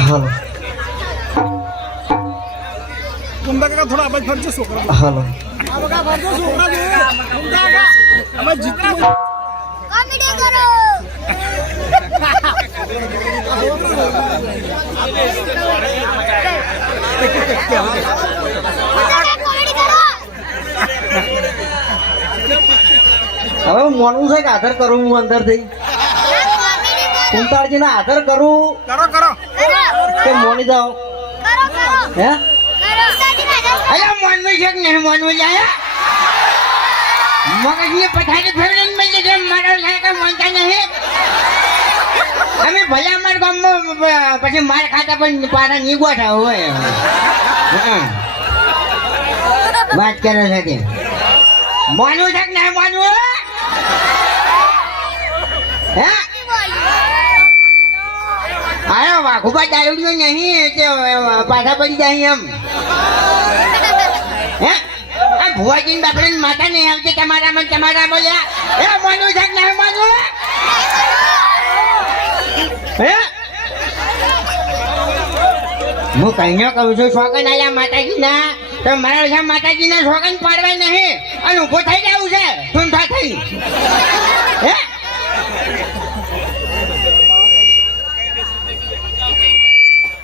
હાલો ગુંડા કાકા થોડા અવાજ ફરજો છોકરા હાલો આ બકા ફરજો છોકરા જો ગુંડા કાકા અમે જીતના કોમેડી કરો કોમેડી કરો હવે મોનું છે કે આધાર કરું હું અંદરથી કુંતાળજી ના આધાર કરું કરો કરો કે મોની જાઓ કરો કરો હે કરો અલ્યા મોનવું છે કે નહીં મોનવું જાય મગજની પથારી ફેરવીને મળી છે મારો લાયક મોનતા નહીં અમે ભલે અમારા ગામમાં પછી માર ખાતા પણ પાછા નહીં ગોઠા હોય વાત કરે છે તે મોનવું છે કે નહીં મોનવું હે આયો વાઘુબા દારૂડિયો નહીં કે પાછા પડી જાય એમ હે આ ભુવાજીને બાપડાને માતા નહીં આવતી તમારા બોલ્યા એ મોનું છે કે નહીં મોનું હે હું કહીને કહું છું શોખન આયા માતાજીના તો મારા માતાજીના શોખન પાડવાય નહીં અને ઊભો થઈ જવું છે ઠૂંઠા થઈ હે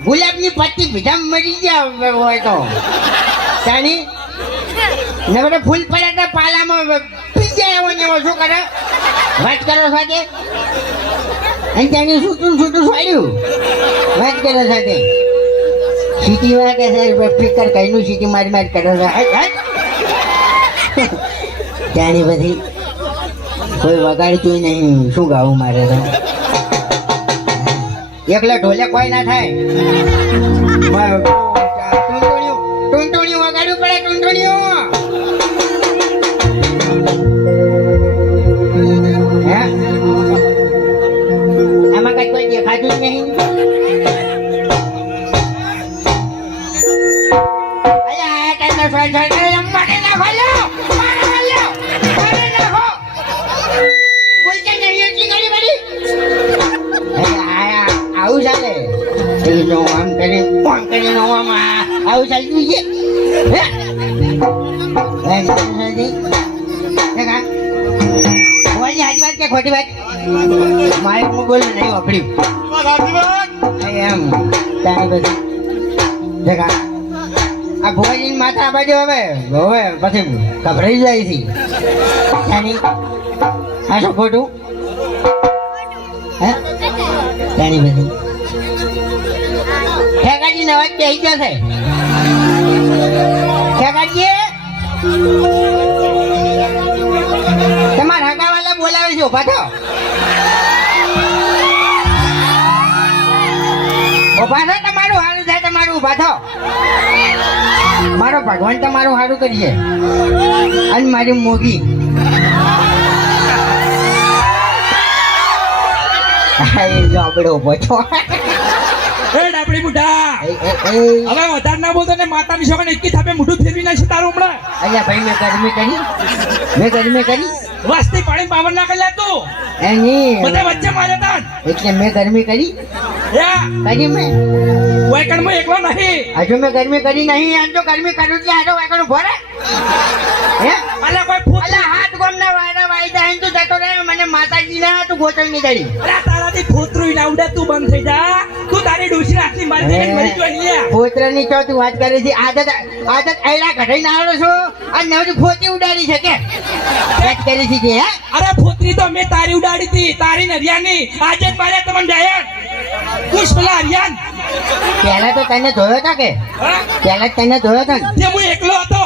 ગુલાબની પત્તી ભીધા મરી ગયા હોય તો તાની નવડે ફૂલ પડે તો પાલામાં પી જાય એવો ને એવો શું કરે વાત કરો સાથે અને ત્યાંની છૂટું છોડ્યું વાત કરો સાથે સીટી વાળા કે છે ફિકર કઈનું સીટી મારી કરો છો ત્યાંની બધી કોઈ વગાડતું નહીં શું ગાવું મારે તો એકલા ઢોલે કોઈ ના થાય ટૂંટુણિયું વગાડવું પડે ટૂંટુણિયું હે આમાં કઈ કોઈ દેખાતું જ નહીં અલ્યા આ ટાઈમે સોય મને નાખો લ્યો મને નાખો કોઈ કે નહીં એટલી ગાડી વાળી આવું ચાલે આમ કરીને ફોન કરીને આવું ચાલતું છે સાચી વાત કે ખોટી વાત મારે હું બોલું નહીં વાપર્યું એમ તારી બધી દેખા આ ભુવાજીની માથા બાજુ હવે પછી ગભરાઈ જાય છે તાની આ શું ખોટું હે તારી બધી ખેગાજી નવાજ બેસી જશે ખેગાજી તમારા હગાવાલા બોલાવે છે ઉભા થો તમારું સારું થાય તમારું ઉભા થો મારો ભગવાન તમારું સારું કરીએ અને મારી મોગી જોબડો ઉભો છો ડાબડી બુઢા હવે વધારે ના બોલતો ને માતાની છોકરાને એકી થાપે મોઢું ફેરવી નાખશે તારું હમણાં અલ્યા ભાઈ મેં ગરમી કરી વાસ્તી પાણી પાવર ના કરી તું એની બધા વચ્ચે મારે તાન એટલે મેં ગરમી કરી કરી મેં વેકણ માં એકલો નહીં હજુ મેં ગરમી કરી નહીં આજ તો ગરમી કરું એટલે આજો વેકણ ભરે હે અલા કોઈ ફૂટ અલા હાથ ગોમના વાયરા વાઈ જાય તું જતો રહે મને માતાજી ના તું ગોચણ ની દડી અલા તારાથી ફોતરું ના ઉડે તું બંધ થઈ જા તું તારી ડોશી આટલી મારી દે મરી જોઈ લે ફોતરાની તો તું વાત કરી છે આદત એડા કઢાઈ ના આવડો છો અને નવરી ફોતી ઉડાડી છે કે વાત કરી છે હે અરે ફોતરી તો મેં તારી ઉડાડી હતી તારી નરિયાની આજે જ મારે તમને ડાયર કુશ પેલા હરિયાન પહેલા તો તને ધોયો હતા કે પહેલા તને ધોયો હતો ને તે હું એકલો હતો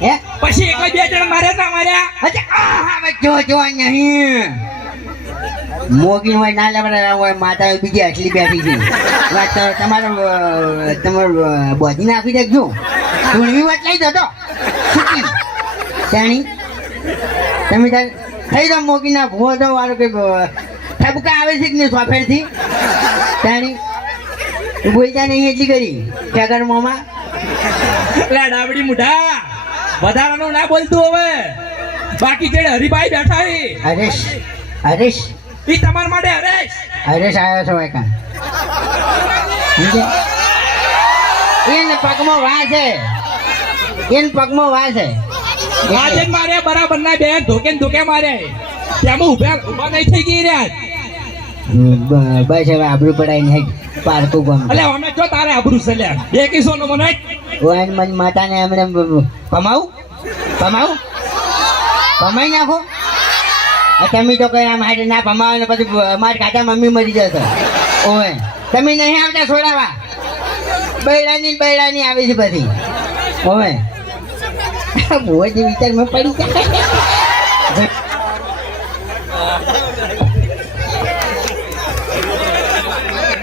હે પછી એક બે જણ માર્યા તા માર્યા અચ્છા જો નહીં મોગી હોય ના લેવડા હોય માતા બીજી આટલી બેઠી છે વાત કરો તમારું બોધી નાખી દેજો ધૂળવી વાત લઈ દો ત્યાંની તમે થઈ જાઓ મોગી ના ભૂવો તો વાળો કે ઠબકા આવે છે કે નહીં સોફેરથી ત્યાંની તું બોલતા નહીં એટલી કરી ખેગર મોમાં ડાબડી મુઢા વધારાનું ના બોલતું હવે બાકી જે હરિભાઈ બેઠા અરે હરીશ ઈ તમારા માટે હરેશ હરીશ આવ્યો છો એકા એને પગમાં વા છે એને પગમાં વા છે આજે જ મારે બરાબર ના બે ધોકે ને ધોકે મારે ત્યાં ઉભા નહીં થઈ ગઈ રહ્યા બસ હવે આબરૂ પડાઈને હેડ પારકું ગમ અલે અમે જો તારે આબરૂ છે લ્યા બે કિસો નો મને ઓન મન માતાને એમણે કમાવું કમાઈ નાખો તમે તો કઈ આમ હાડે ના કમાવો ને પછી અમારી કાકા મમ્મી મરી જશે ઓય તમે નહીં આવતા છોડાવા બૈડાની આવી છે પછી ઓય બહુ જ વિચારમાં પડી જાય